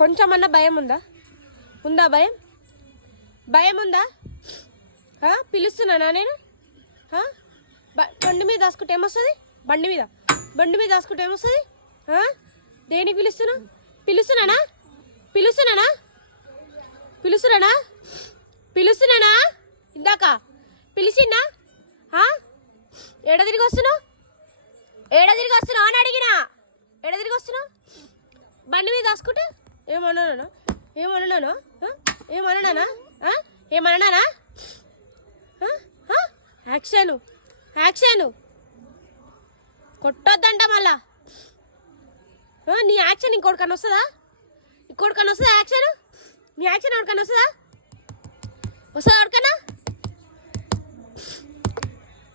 కొంచెమన్నా భయం ఉందా? ఉందా భయం? భయం ఉందా? పిలుస్తున్నానా నేను? బండి మీద దాచుకుంటే ఏమొస్తుంది? బండి మీద దాచుకుంటే ఏమొస్తుంది? దేనికి పిలుస్తున్నా? పిలుస్తున్నానా? ఇందాక పిలిచిందా? ఏడ తిరిగి వస్తున్నావు అని అడిగినా. ఏడ తిరిగి వస్తున్నావు? బండి మీద దాచుకుంటే ఏమన్నానా? యాక్షన్ కొట్టొద్దంట మళ్ళా. నీ యాక్షన్ ఇంకోటికన్నా వస్తుందా? యాక్షన్ నీ యాక్షన్ ఎవరికన్నా వస్తుందా ఎవరికన్నా?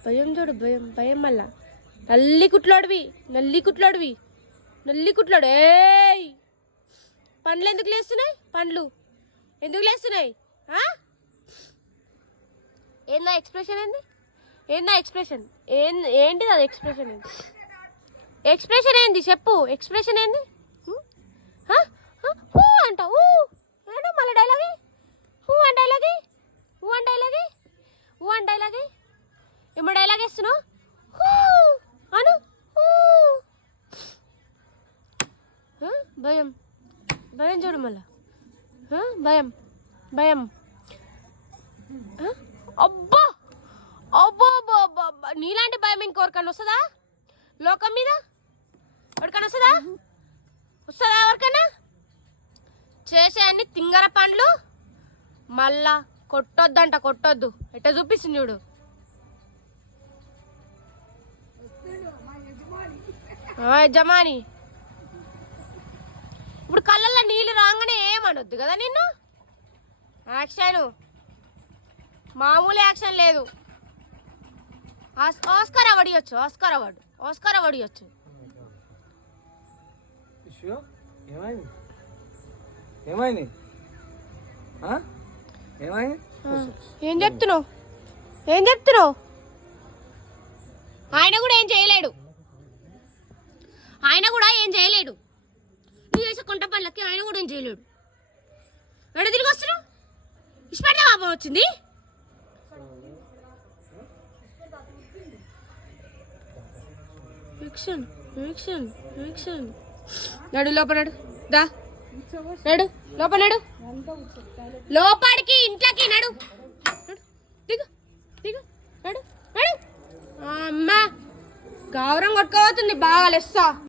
భయం చూడు, భయం మళ్ళా. నల్లి కుట్లోడివి. ఏయ్, పండ్లు ఎందుకు లేస్తున్నాయి? ఏందా ఎక్స్ప్రెషన్? ఏంటిది అది ఎక్స్ప్రెషన్ ఏంది చెప్పు. ఎక్స్ప్రెషన్ ఏంది? అంట మళ్ళీ డైలాగే. ఏమో డైలాగ్ వేస్తున్నావు అను. భయం చూడు మళ్ళా. భయం అబ్బా. నీలాంటి భయం ఇంకొకరికన్నా వస్తుందా? లోకం మీద ఎవరికన్నా వస్తుందా? ఎవరికన్నా? చేసే అన్ని తింగర పండ్లు మళ్ళా కొట్టొద్దు. ఎట్ట చూపిస్తుంది చూడు. యజమాని ఇప్పుడు కళ్ళల్లో నీళ్ళు రాగానే ఏమనొద్దు కదా నిన్ను. యాక్షన్ మామూలు యాక్షన్ లేదు. ఆస్కార్ అవార్డు ఇవ్వచ్చు. ఏం చెప్తున్నావు? ఆయన కూడా ఏం చేయలేడు. నువ్వు చేసే కొంట పనులకి ఆయన కూడా ఏం చేయలేడు. ఎడ తిరిగి వస్తున్నావు? ఇష్టపడితే పాపం వచ్చింది. నడు లోపడికి ఇంట్లోకి నడు. దిగు నడు. అమ్మా గౌరవం కొట్టుకోబోతుంది బాగా లెస్సా.